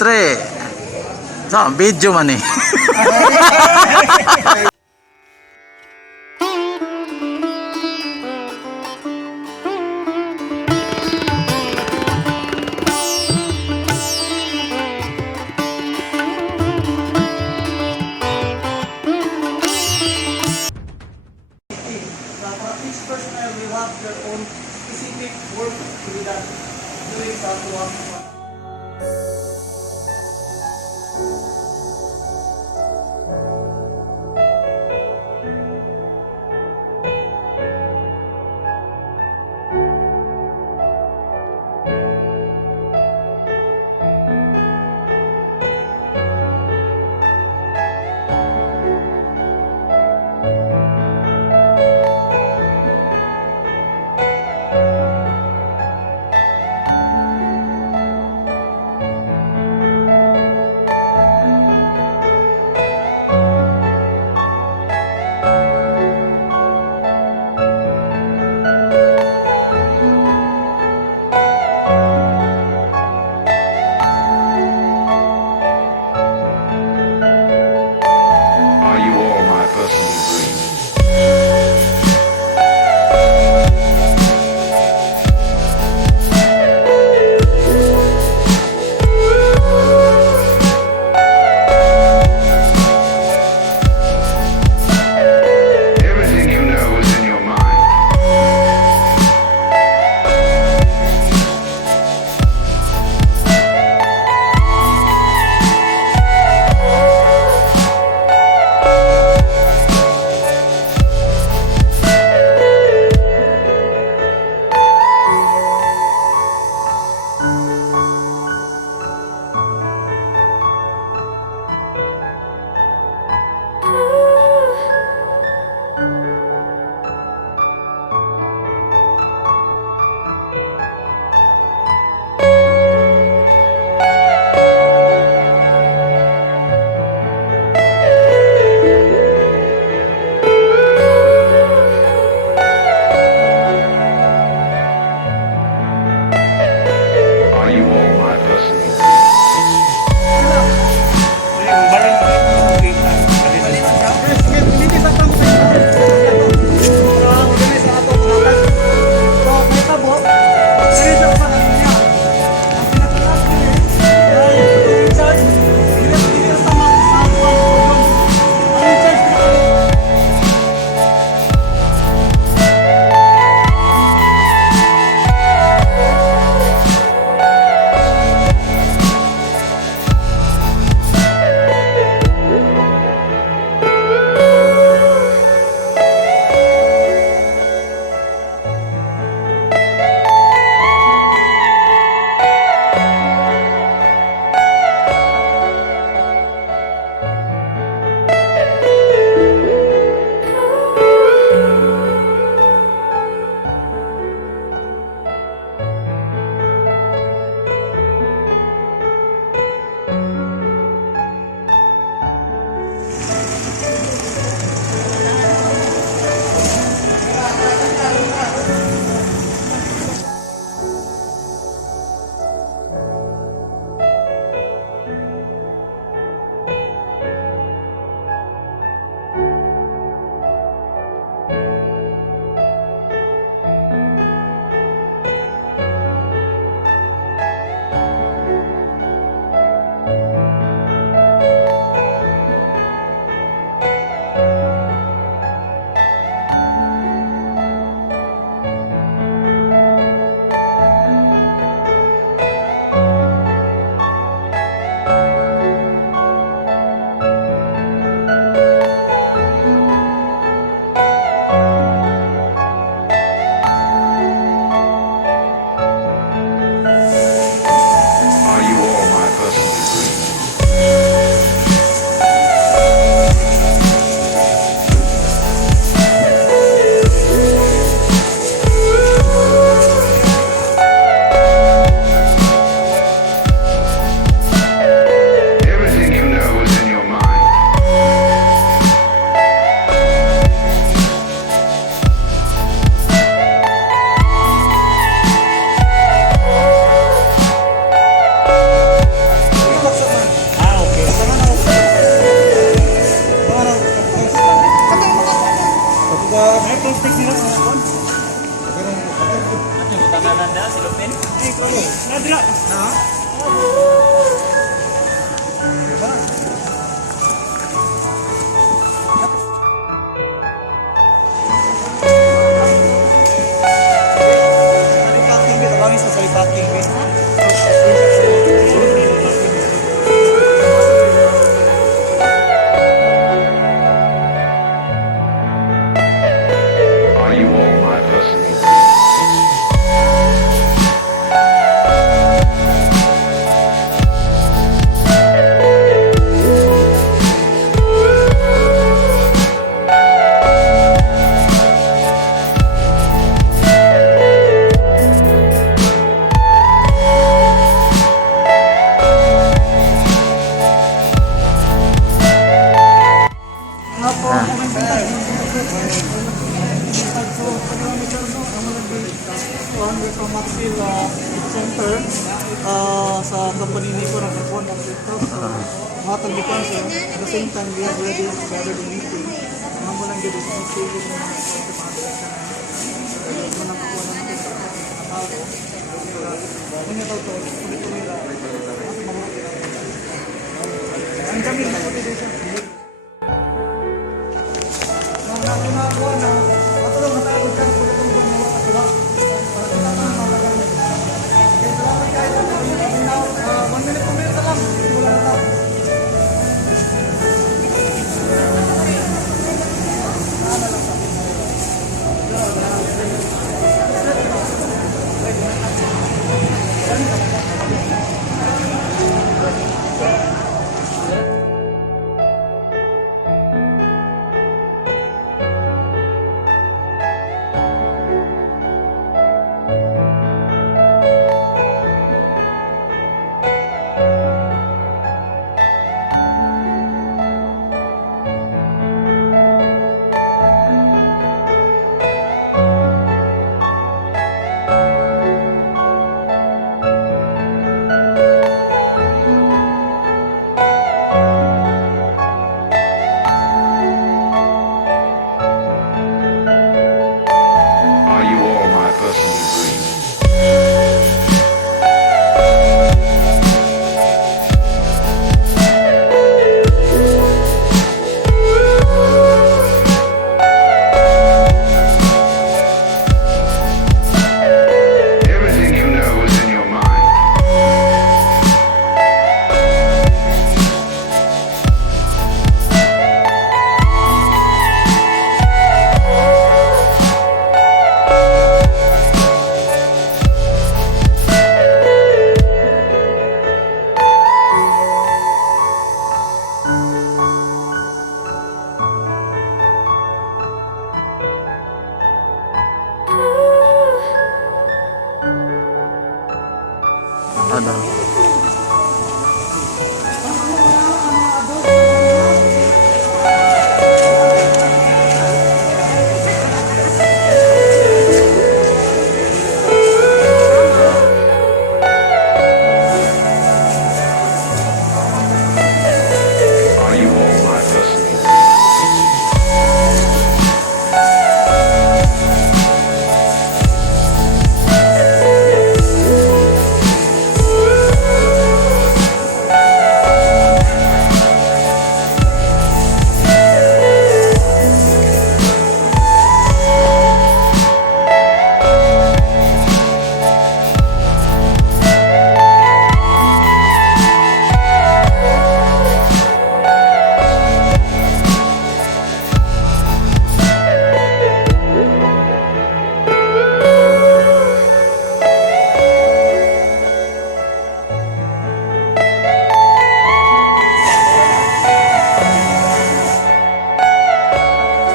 3. So, video man eh. Each personnel will have their own specific work to be done during that one. plastic nila sa kon. Tangananda si Lupin. Eh, ko. Nadra. Ha? Packing bit, abangin sa packing bit. Are you all my personal Nga po, sa Maxil Center sa company ni ko ng Kapon ng Sector. Matag di at the same time we have already gathered a meeting. Mga mo lang gito sa stage ng mga ang kami na motivation. Ang nakuha na matulong na tayo kang pagkatong buwan na wala para tinatang malagang. Kaya salamat kayo. Now, 1 minute po meron lang. Wala na tayo. Are you all my personal dreams? Everything you know is in your mind. Ano? Are you all my personal dreams?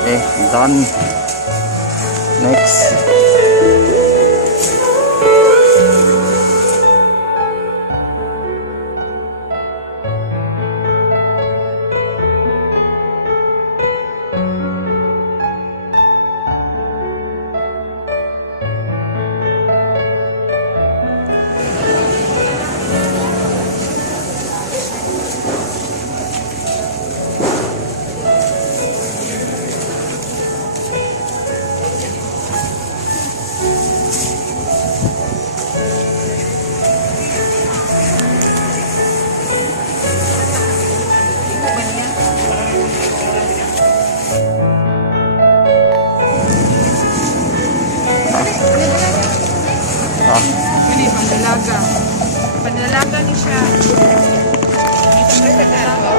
Okay, done. Next. ni siya. Dito sa Dalaga.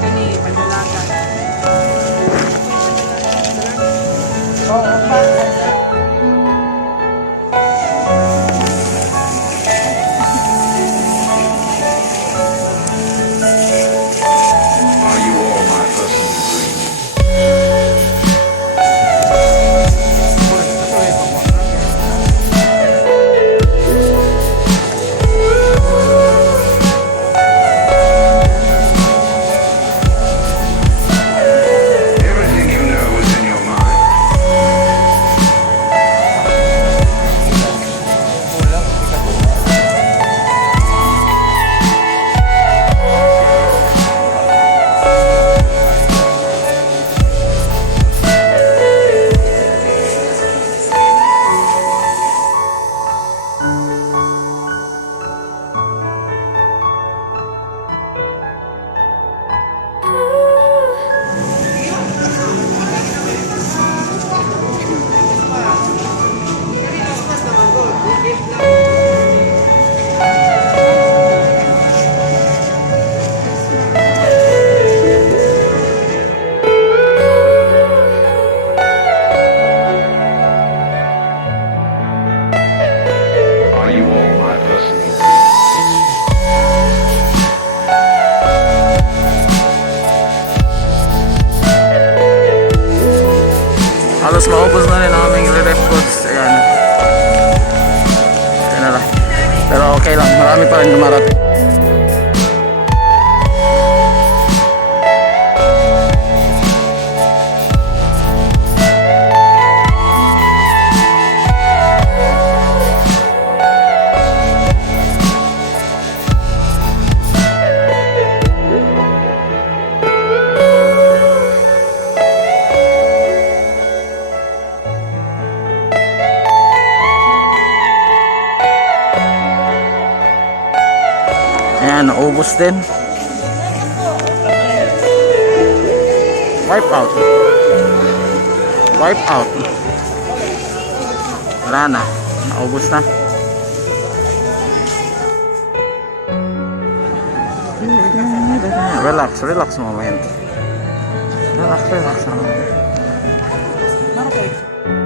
Kani, Pandalaga. Are you all my personal dreams? Everything you know is in your mind. Are you all my personal dreams? Halos maubos na rin ang aming relief goods. Ayan. Ayan na lang. Pero okay lang. Marami pa rin dumarating. Ayan, naubos din. Wipe out. Wipe out. Wala na. Naubos na. Relax, relax moment. Relax, relax. Naroon kayo.